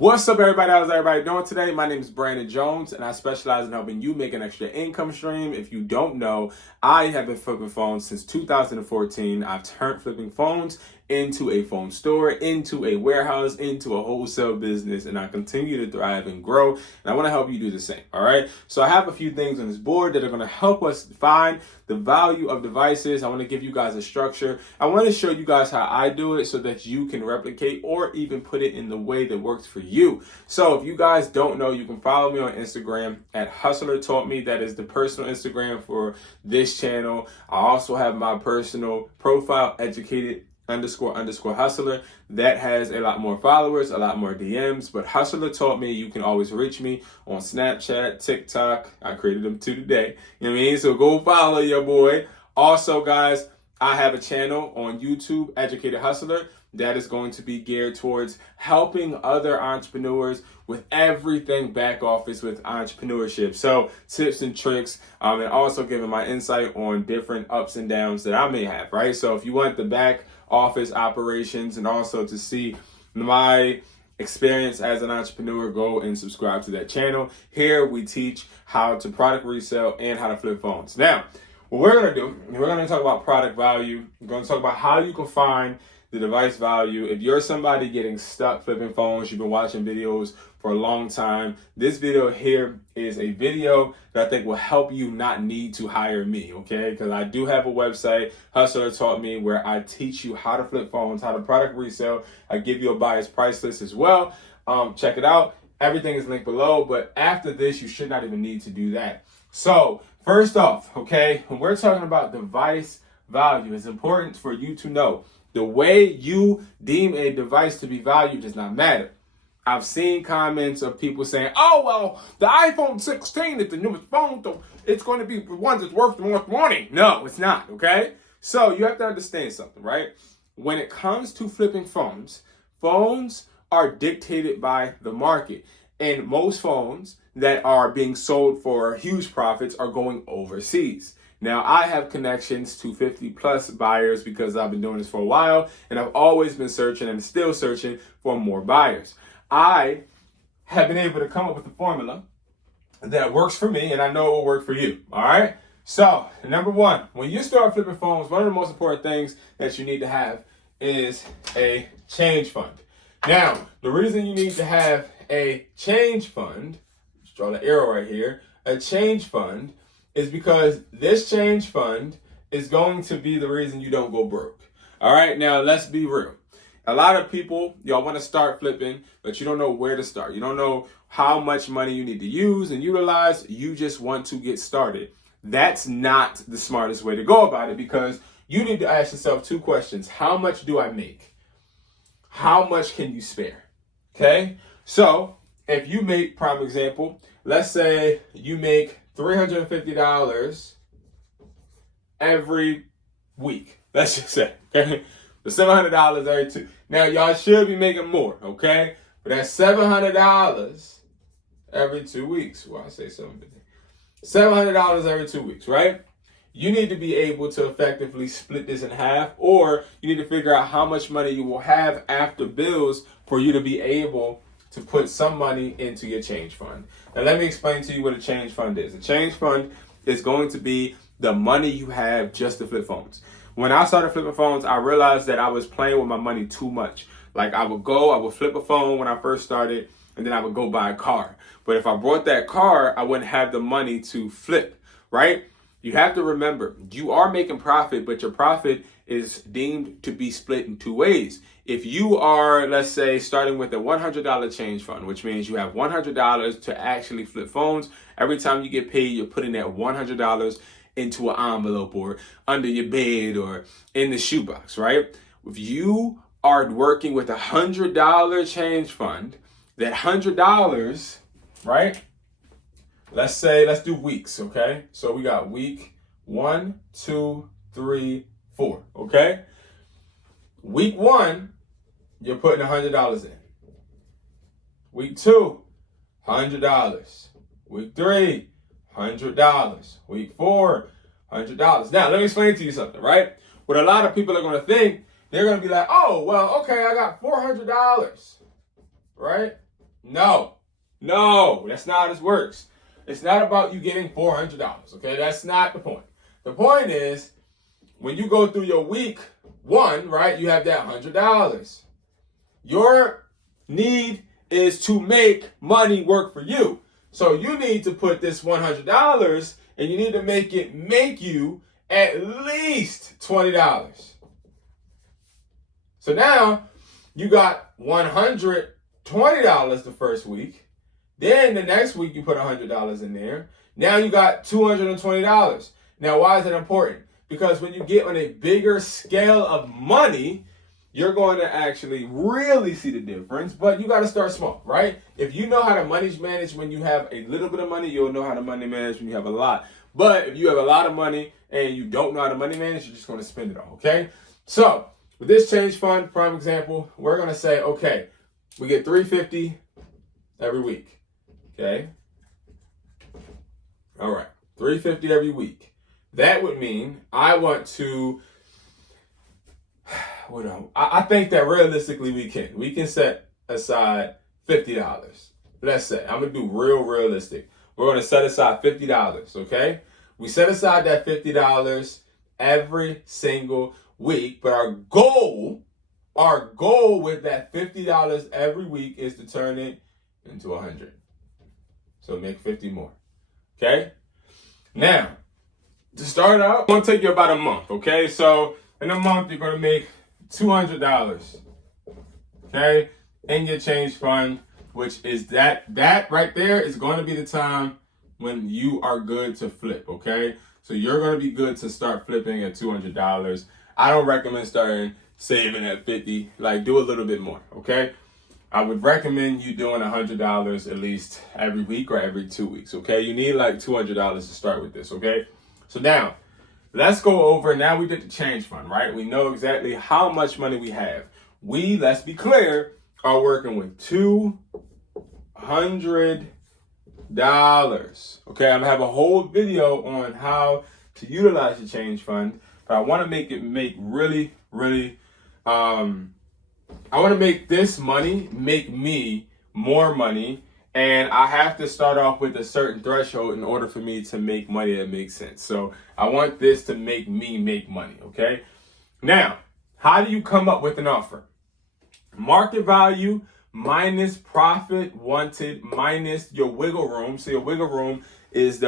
What's up, everybody? How's everybody doing today? My name is Brandon Jones, and I specialize in helping you make an extra income stream. If you don't know, I have been flipping phones since 2014. I've turned flipping phones into a phone store, into a warehouse, into a wholesale business, and I continue to thrive and grow, and I want to help you do the same, all right? So I have a few things on this board that are going to help us find the value of devices. I want to give you guys a structure. I want to show you guys how I do it so that you can replicate or even put it in the way that works for you. So if you guys don't know, you can follow me on Instagram at Hustler Taught Me. That is the personal Instagram for this channel. I also have my personal profile, Educated__Hustler. That has a lot more followers, a lot more DMs, but Hustler Taught Me, you can always reach me on Snapchat, TikTok. I created them too today. You know what I mean? So go follow your boy. Also, guys, I have a channel on YouTube, Educated Hustler, that is going to be geared towards helping other entrepreneurs with everything back office with entrepreneurship. So tips and tricks, and also giving my insight on different ups and downs that I may have, right? So if you want the back office operations and also to see my experience as an entrepreneur, go and subscribe to that channel. Here we teach how to product resell and how to flip phones. Now, what we're going to do, we're going to talk about product value. We're going to talk about how you can find the device value. If you're somebody getting stuck flipping phones, you've been watching videos for a long time, this video here is a video that I think will help you not need to hire me, okay? Because I do have a website, Hustler Taught Me, where I teach you how to flip phones, how to product resell. I give you a buyer's price list as well. Check it out. Everything is linked below, but after this, you should not even need to do that. So first off, okay, when we're talking about device value, it's important for you to know the way you deem a device to be valued does not matter. I've seen comments of people saying, oh, well, the iPhone 16 is the newest phone, so it's going to be the one that's worth the most money. No, it's not, okay? So you have to understand something, right? When it comes to flipping phones, phones are dictated by the market. And most phones that are being sold for huge profits are going overseas. Now, I have connections to 50 plus buyers because I've been doing this for a while, and I've always been searching and still searching for more buyers. I have been able to come up with a formula that works for me, and I know it will work for you, all right? So, number one, when you start flipping phones, one of the most important things that you need to have is a change fund. Now, the reason you need to have a change fund, let's draw the arrow right here, a change fund is because this change fund is going to be the reason you don't go broke. All right, now let's be real. A lot of people, y'all want to start flipping, but you don't know where to start. You don't know how much money you need to use and utilize. You just want to get started. That's not the smartest way to go about it because you need to ask yourself two questions. How much do I make? How much can you spare? Okay, so if you make, prime example, let's say you make $350 every week. Let's just say, okay? The $700 every two. Now, y'all should be making more, okay? But that's $700 every 2 weeks. Well, I say $750. $700 every 2 weeks, right? You need to be able to effectively split this in half, or you need to figure out how much money you will have after bills for you to be able to put some money into your change fund. Now, let me explain to you what a change fund is. A change fund is going to be the money you have just to flip phones. When I started flipping phones, I realized that I was playing with my money too much. Like I would flip a phone when I first started, and then I would go buy a car. But if I bought that car, I wouldn't have the money to flip, right? You have to remember, you are making profit, but your profit is deemed to be split in two ways. If you are, let's say, starting with a $100 change fund, which means you have $100 to actually flip phones, every time you get paid, you're putting that $100 into an envelope or under your bed or in the shoebox, right? If you are working with a $100 change fund, that $100, right? Let's do weeks, okay? So we got week 1, 2, 3, 4, okay? Week 1, you're putting $100 in. Week 2, $100. Week 3, $100. Week 4, $100. Now, let me explain to you something, right? What a lot of people are going to think, they're going to be like, oh, well, okay, I got $400, right? No, that's not how this works. It's not about you getting $400, okay? That's not the point. The point is, when you go through your week one, right, you have that $100. Your need is to make money work for you. So you need to put this $100 and you need to make it make you at least $20. So now you got $120 the first week. Then the next week you put $100 in there. Now you got $220. Now why is that important? Because when you get on a bigger scale of money, you're going to actually really see the difference, but you got to start small, right? If you know how to money manage when you have a little bit of money, you'll know how to money manage when you have a lot. But if you have a lot of money and you don't know how to money manage, you're just going to spend it all, okay? So with this change fund, prime example, we're going to say, okay, we get $350 every week, okay? All right, $350 every week. That would mean I want to, I think that realistically we can set aside $50. Let's say, I'm going to do real realistic. We're going to set aside $50, okay? We set aside that $50 every single week, but our goal with that $50 every week is to turn it into $100. So make 50 more, okay? Now, to start out, it's going to take you about a month, okay? So in a month, you're going to make $200, okay, in your change fund, which is that right there is going to be the time when you are good to flip, okay? So you're going to be good to start flipping at $200. I don't recommend starting saving at 50, like do a little bit more, okay? I would recommend you doing $100 at least every week or every 2 weeks, okay? You need like $200 to start with this, okay? So now, let's go over, now we did the change fund, right? We know exactly how much money we have. We, let's be clear, are working with $200. Okay, I'm gonna have a whole video on how to utilize the change fund, but I wanna make really, I wanna make this money make me more money. And I have to start off with a certain threshold in order for me to make money that makes sense. So I want this to make me make money, okay? Now, how do you come up with an offer? Market value minus profit wanted minus your wiggle room. So your wiggle room is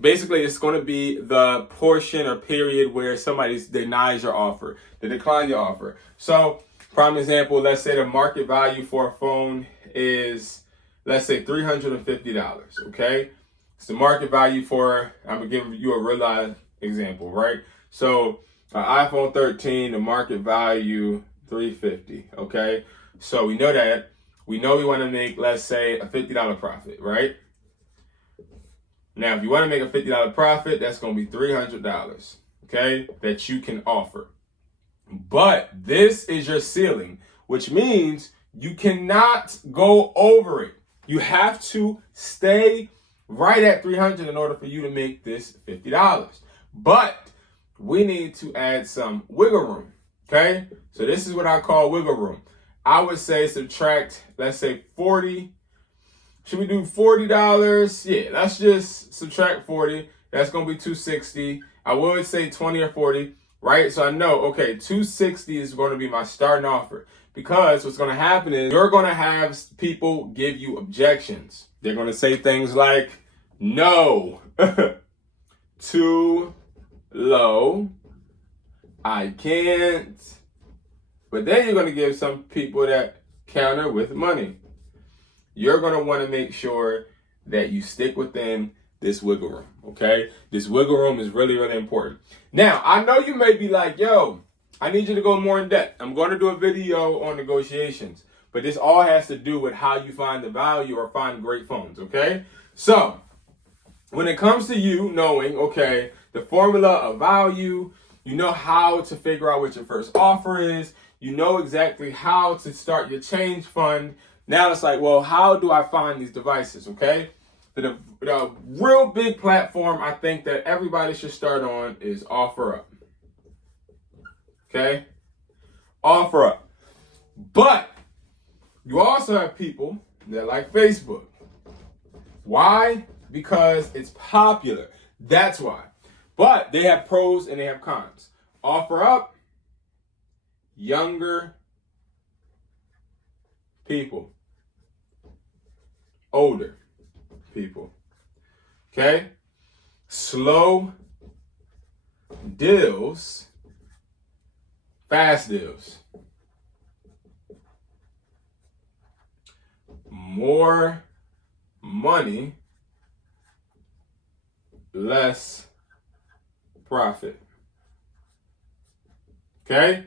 basically it's going to be the portion or period where somebody denies your offer, they decline your offer. So prime example, let's say the market value for a phone is, let's say $350, okay? It's the market value for, I'm gonna give you a real life example, right? So iPhone 13, the market value, $350, okay? So we know that. We know we wanna make, let's say, a $50 profit, right? Now, if you wanna make a $50 profit, that's gonna be $300, okay? That you can offer. But this is your ceiling, which means you cannot go over it. You have to stay right at 300 in order for you to make this $50. But we need to add some wiggle room, okay? So this is what I call wiggle room. I would say subtract, let's say 40. Should we do $40? Yeah, let's just subtract 40. That's going to be $260. I would say 20 or 40, right? So I know, okay, $260 is going to be my starting offer. Because what's going to happen is you're going to have people give you objections. They're going to say things like, no, too low, I can't. But then you're going to give some people that counter with money. You're going to want to make sure that you stick within this wiggle room, okay? This wiggle room is really, really important. Now, I know you may be like, yo, I need you to go more in depth. I'm going to do a video on negotiations, but this all has to do with how you find the value or find great phones, okay? So when it comes to you knowing, okay, the formula of value, you know how to figure out what your first offer is, you know exactly how to start your change fund. Now it's like, well, how do I find these devices, okay? The real big platform I think that everybody should start on is OfferUp. Okay? OfferUp. But you also have people They like Facebook. Why? Because it's popular. That's why. But they have pros and they have cons. OfferUp, younger people, older people. Okay? Slow deals, fast deals. More money, less profit. Okay?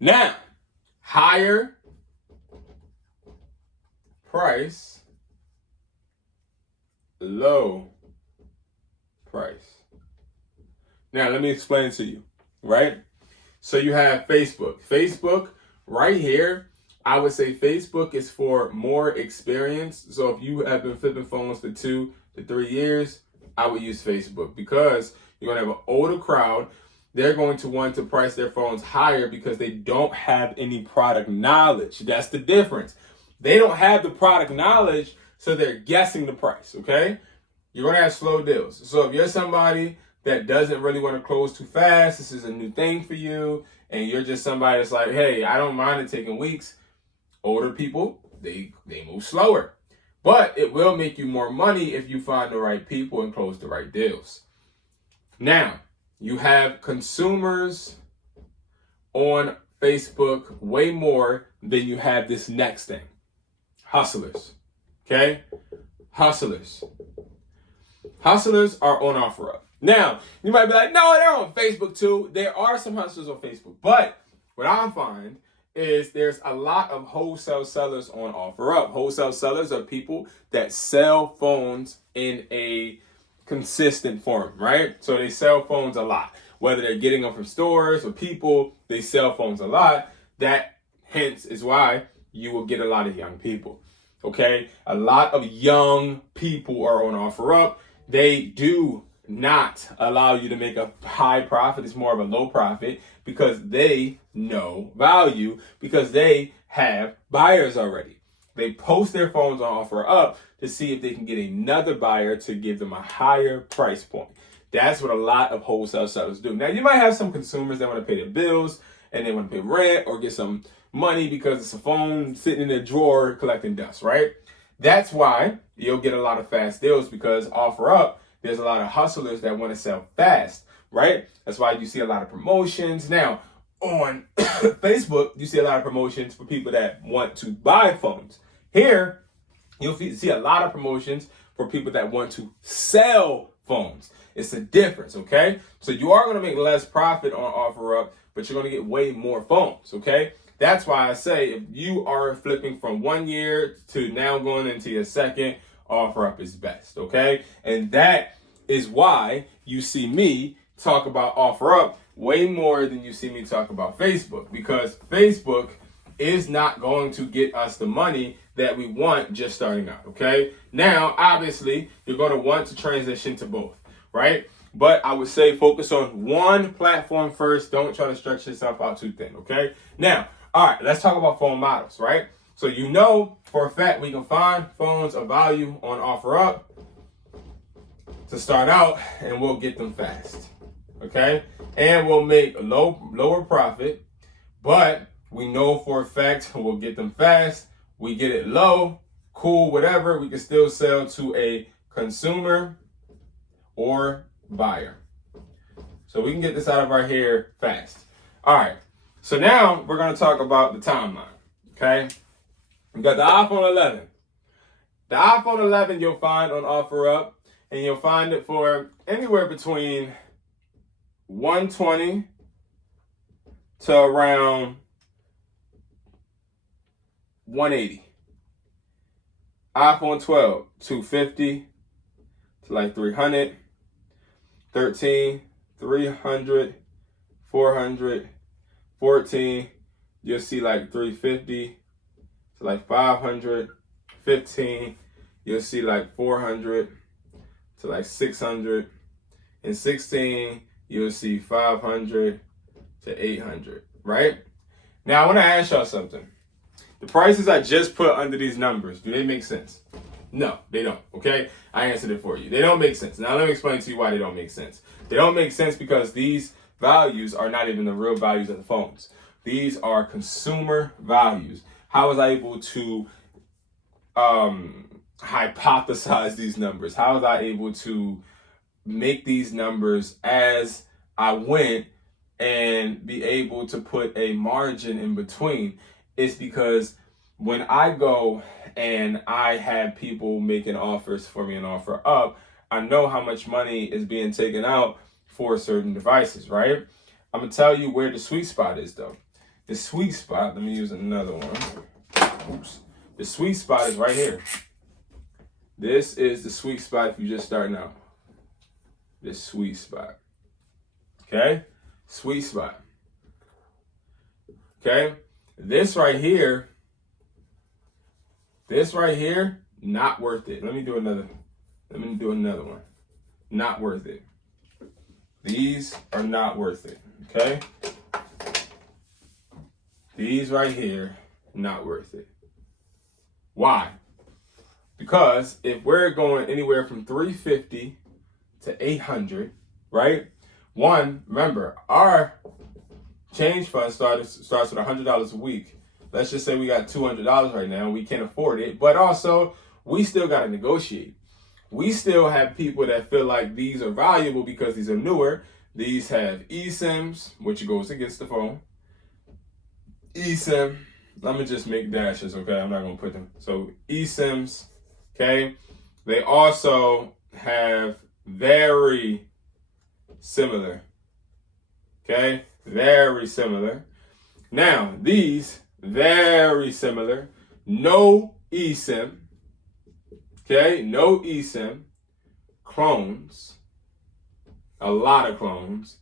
Now, higher price, low price. Now, let me explain to you, right? So you have Facebook. Facebook, right here, I would say Facebook is for more experience. So if you have been flipping phones for 2 to 3 years, I would use Facebook because you're going to have an older crowd. They're going to want to price their phones higher because they don't have any product knowledge. That's the difference. They don't have the product knowledge, so they're guessing the price, okay? You're going to have slow deals. So if you're somebody that doesn't really want to close too fast, this is a new thing for you, and you're just somebody that's like, hey, I don't mind it taking weeks. Older people, they move slower. But it will make you more money if you find the right people and close the right deals. Now, you have consumers on Facebook way more than you have this next thing. Hustlers. Okay? Hustlers. Hustlers are on OfferUp. Now, you might be like, no, they're on Facebook too. There are some hustlers on Facebook. But what I find is there's a lot of wholesale sellers on OfferUp. Wholesale sellers are people that sell phones in a consistent form, right? So they sell phones a lot. Whether they're getting them from stores or people, they sell phones a lot. That hence is why you will get a lot of young people. Okay? A lot of young people are on OfferUp. They do not allow you to make a high profit. It's more of a low profit because they know value, because they have buyers already. They post their phones on OfferUp to see if they can get another buyer to give them a higher price point. That's what a lot of wholesale sellers do. Now, you might have some consumers that want to pay their bills and they want to pay rent or get some money because it's a phone sitting in their drawer collecting dust, right? That's why you'll get a lot of fast deals because OfferUp, there's a lot of hustlers that want to sell fast, right? That's why you see a lot of promotions. Now, on Facebook, you see a lot of promotions for people that want to buy phones. Here, you'll see a lot of promotions for people that want to sell phones. It's a difference, okay? So you are going to make less profit on OfferUp, but you're going to get way more phones, okay? That's why I say if you are flipping from 1 year to now going into your second, OfferUp is best, okay? And that is why you see me talk about OfferUp way more than you see me talk about Facebook, because Facebook is not going to get us the money that we want just starting out, okay? Now, obviously, you're going to want to transition to both, right? But I would say focus on one platform first. Don't try to stretch yourself out too thin, okay? Now, all right, let's talk about phone models, right? So you know for a fact we can find phones of value on OfferUp to start out, and we'll get them fast, okay? And we'll make lower profit, but we know for a fact we'll get them fast. We get it low, cool, whatever. We can still sell to a consumer or buyer. So we can get this out of our hair fast. All right, so now we're going to talk about the timeline, okay? We got the iPhone 11. The iPhone 11 you'll find on OfferUp, and you'll find it for anywhere between $120 to around $180. iPhone 12, $250 to like $300. 13, $300, $400. 14, you'll see like $350 to like $500. 15, you'll see like $400 to like $600. And 16, you'll see $500 to $800, right? Now, I want to ask y'all something. The prices I just put under these numbers, do they make sense? No, they don't, okay? I answered it for you. They don't make sense. Now let me explain to you why they don't make sense. They don't make sense because these values are not even the real values of the phones. These are consumer values. How was I able to hypothesize these numbers? How was I able to make these numbers as I went and be able to put a margin in between? It's because when I go and I have people making offers for me and offer up, I know how much money is being taken out for certain devices, right? I'm gonna tell you where the sweet spot is though. The sweet spot, let me use another one. Oops. The sweet spot is right here. This is the sweet spot if you're just starting out. This sweet spot. Okay? Sweet spot. Okay? This right here, not worth it. Let me do another one. Not worth it. These are not worth it. Okay? These right here, not worth it. Why? Because if we're going anywhere from $350 to $800, right? One, remember, our change fund starts with $100 a week. Let's just say we got $200 right now. We can't afford it, but also we still got to negotiate. We still have people that feel like these are valuable because these are newer. These have eSIMs, which goes against the phone. eSIM, let me just make dashes, okay? I'm not going to put them. So eSIMs, okay? They also have very similar, okay? Very similar. Now, these, very similar. No eSIM, okay? No eSIM. Clones. A lot of clones.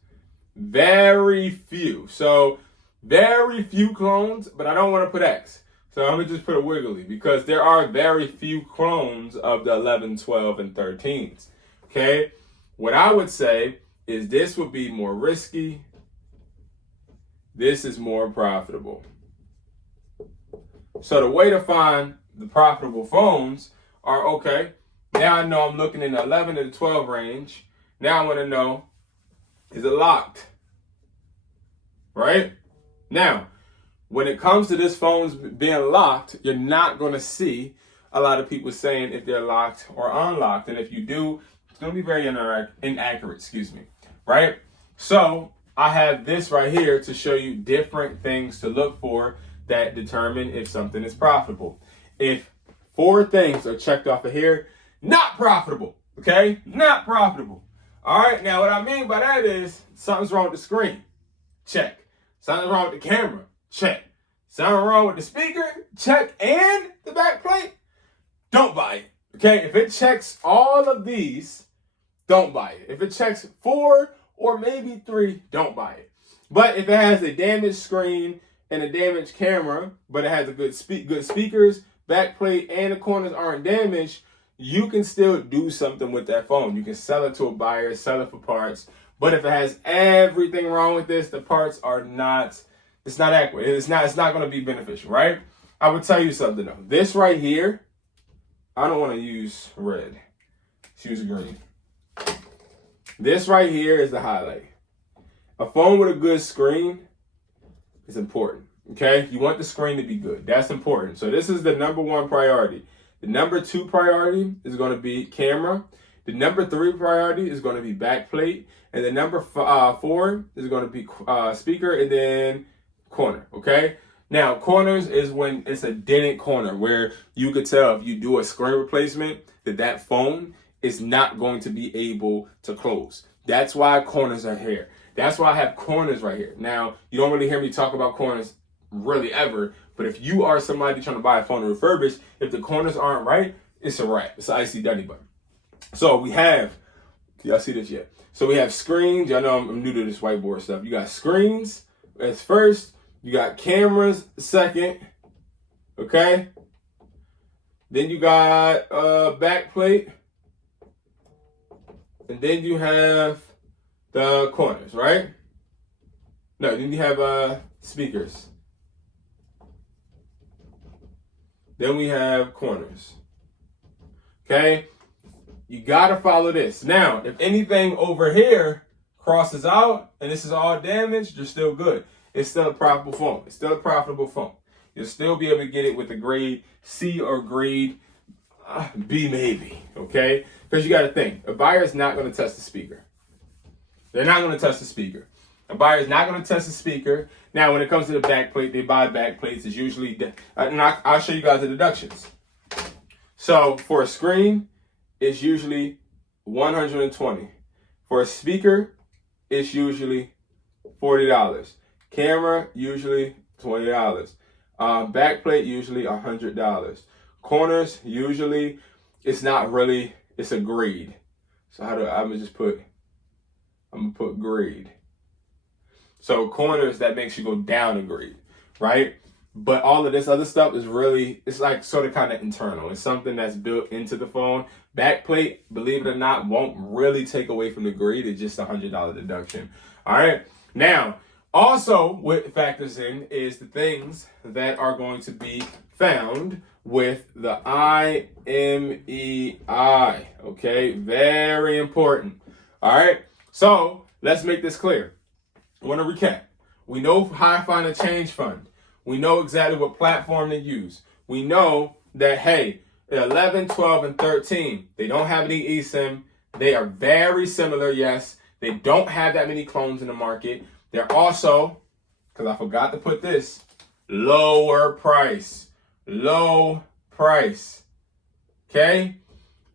Very few. So, very few clones, but I don't want to put X. So I'm going to just put a wiggly because there are very few clones of the 11, 12, and 13s. Okay? What I would say is this would be more risky. This is more profitable. So the way to find the profitable phones are, okay, now I know I'm looking in the 11 to the 12 range. Now I want to know, is it locked? Right? Now, when it comes to this phone's being locked, you're not going to see a lot of people saying if they're locked or unlocked. And if you do, it's going to be very inaccurate, right? So I have this right here to show you different things to look for that determine if something is profitable. If 4 things are checked off of here, not profitable, okay? Not profitable. All right, now what I mean by that is something's wrong with the screen. Check. Something wrong with the camera. Check. Something wrong with the speaker. Check. And the back plate. Don't buy it. Okay? If it checks all of these, don't buy it. If it checks 4 or maybe 3, don't buy it. But if it has a damaged screen and a damaged camera, but it has a good speakers, back plate, and the corners aren't damaged, you can still do something with that phone. You can sell it to a buyer, sell it for parts. But if it has everything wrong with this, the parts are not, it's not accurate. It's not going to be beneficial, right? I would tell you something though. This right here, I don't want to use red. Let's use green. This right here is the highlight. A phone with a good screen is important, okay? You want the screen to be good. That's important. So this is the number 1 priority. The number 2 priority is going to be camera. The number 3 priority is going to be backplate. And the number 4 is going to be speaker and then corner, okay? Now, corners is when it's a dented corner where you could tell if you do a screen replacement that phone is not going to be able to close. That's why corners are here. That's why I have corners right here. Now, you don't really hear me talk about corners really ever, but if you are somebody trying to buy a phone refurbished, if the corners aren't right, it's a wrap. It's an icy duddy button. So we have, y'all see this yet? So we have screens. Y'all know I'm new to this whiteboard stuff. You got screens as first. You got cameras second. Okay. Then you got backplate. And then you have the corners, right? No, then you have speakers. Then we have corners. Okay? You got to follow this. Now, if anything over here crosses out and this is all damaged, you're still good. It's still a profitable phone. It's still a profitable phone. You'll still be able to get it with a grade C or grade B maybe, okay? Because you got to think, a buyer is not going to test the speaker. They're not going to test the speaker. A buyer is not going to test the speaker. Now, when it comes to the back plate, they buy back plates. It's usually, and I'll show you guys the deductions. So for a screen, it's usually $120. For a speaker, it's usually $40. Camera, usually $20. Back plate, usually $100. Corners, usually, it's not really, it's a grade. So I'm gonna put grade. So corners, that makes you go down a grade, right? But all of this other stuff is really, it's like sort of kind of internal. It's something that's built into the phone. Backplate, believe it or not, won't really take away from the grade. It's just a $100 deduction. All right. Now, also what factors in is the things that are going to be found with the IMEI. Okay. Very important. All right. So let's make this clear. I want to recap. We know how to find a change fund. We know exactly what platform to use. We know that, hey, 11, 12, and 13, they don't have any eSIM. They are very similar, yes. They don't have that many clones in the market. They're also, because I forgot to put this, lower price. Low price. Okay?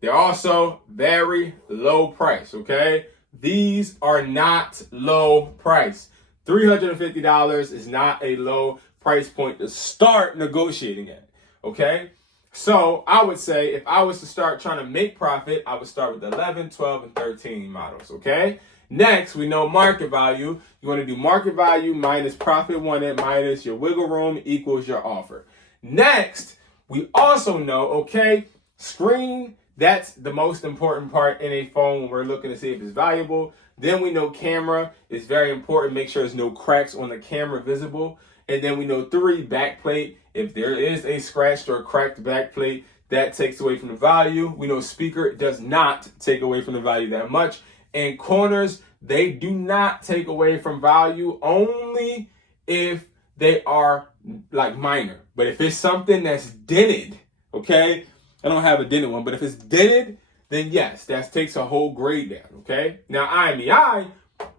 They're also very low price, okay? These are not low price. $350 is not a low price point to start negotiating at, okay? So I would say if I was to start trying to make profit, I would start with 11, 12, and 13 models, okay? Next, we know market value. You want to do market value minus profit wanted minus your wiggle room equals your offer. Next, we also know, okay, screen, that's the most important part in a phone when we're looking to see if it's valuable. Then we know camera is very important. Make sure there's no cracks on the camera visible. And then we know 3, backplate. If there is a scratched or cracked backplate, that takes away from the value. We know speaker does not take away from the value that much. And corners, they do not take away from value only if they are like minor. But if it's something that's dented, okay? I don't have a dented one, but if it's dented, then yes, that takes a whole grade down, okay? Now, IMEI,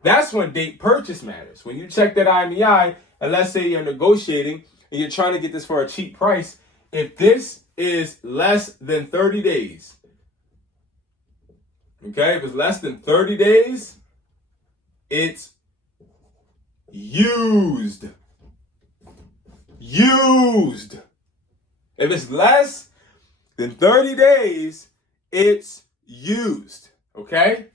that's when date purchase matters. When you check that IMEI, and let's say you're negotiating and you're trying to get this for a cheap price, if this is less than 30 days, okay? If it's less than 30 days, it's used. Used. If it's less than 30 days, it's used, okay?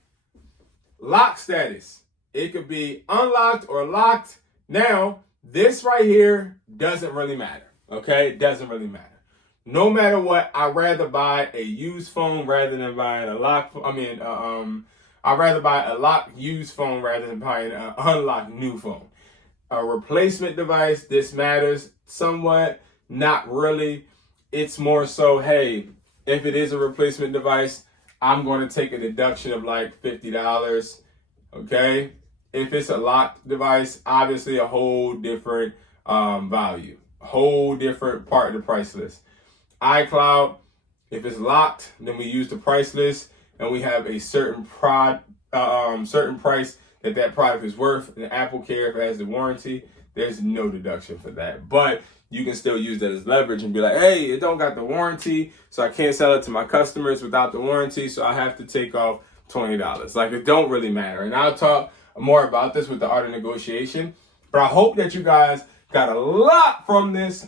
Lock status. It could be unlocked or locked. Now, this right here doesn't really matter, okay? It doesn't really matter. No matter what, I'd rather buy a used phone rather than buying a locked, I'd rather buy a locked used phone rather than buying an unlocked new phone. A replacement device, this matters somewhat, not really. It's more so, hey, if it is a replacement device, I'm going to take a deduction of like $50, okay? If it's a locked device, obviously a whole different value, a whole different part of the price list. iCloud, if it's locked, then we use the price list and we have a certain price that product is worth. And Apple Care, if it has the warranty, there's no deduction for that. But you can still use that as leverage and be like, hey, it don't got the warranty, so I can't sell it to my customers without the warranty, so I have to take off $20. Like, it don't really matter. And I'll talk more about this with the art of negotiation. But I hope that you guys got a lot from this.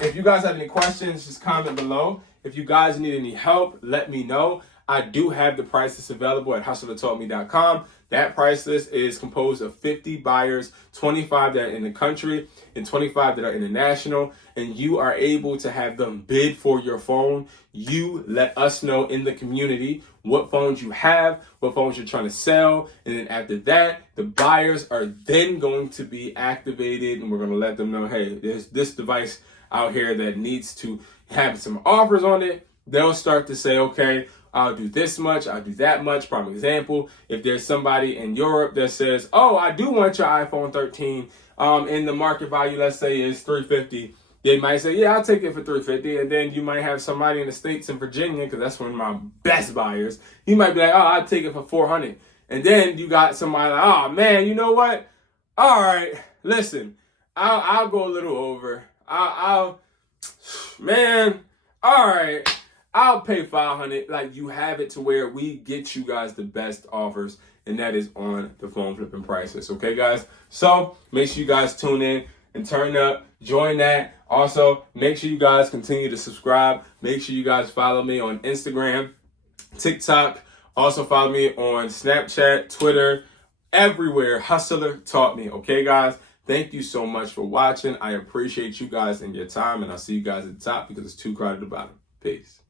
If you guys have any questions, just comment below. If you guys need any help, let me know. I do have the price list available at hustlertoldme.com. That price list is composed of 50 buyers, 25 that are in the country and 25 that are international. And you are able to have them bid for your phone. You let us know in the community what phones you have, what phones you're trying to sell. And then after that, the buyers are then going to be activated and we're going to let them know, hey, there's this device out here that needs to have some offers on it, they'll start to say, okay, I'll do this much, I'll do that much. Prime example, if there's somebody in Europe that says, oh, I do want your iPhone 13, and the market value, let's say, is $350, they might say, yeah, I'll take it for $350. And then you might have somebody in the States in Virginia, because that's one of my best buyers. He might be like, oh, I'll take it for $400. And then you got somebody like, oh man, you know what? All right, listen, I'll go a little over. Man, all right, I'll pay $500. Like, you have it to where we get you guys the best offers, and that is on the phone flipping prices. Okay, guys? So make sure you guys tune in and turn up, join that. Also, make sure you guys continue to subscribe. Make sure you guys follow me on Instagram, TikTok. Also follow me on Snapchat, Twitter, everywhere. Hustler Taught Me. Okay, guys? Thank you so much for watching. I appreciate you guys and your time, and I'll see you guys at the top because it's too crowded at the bottom. Peace.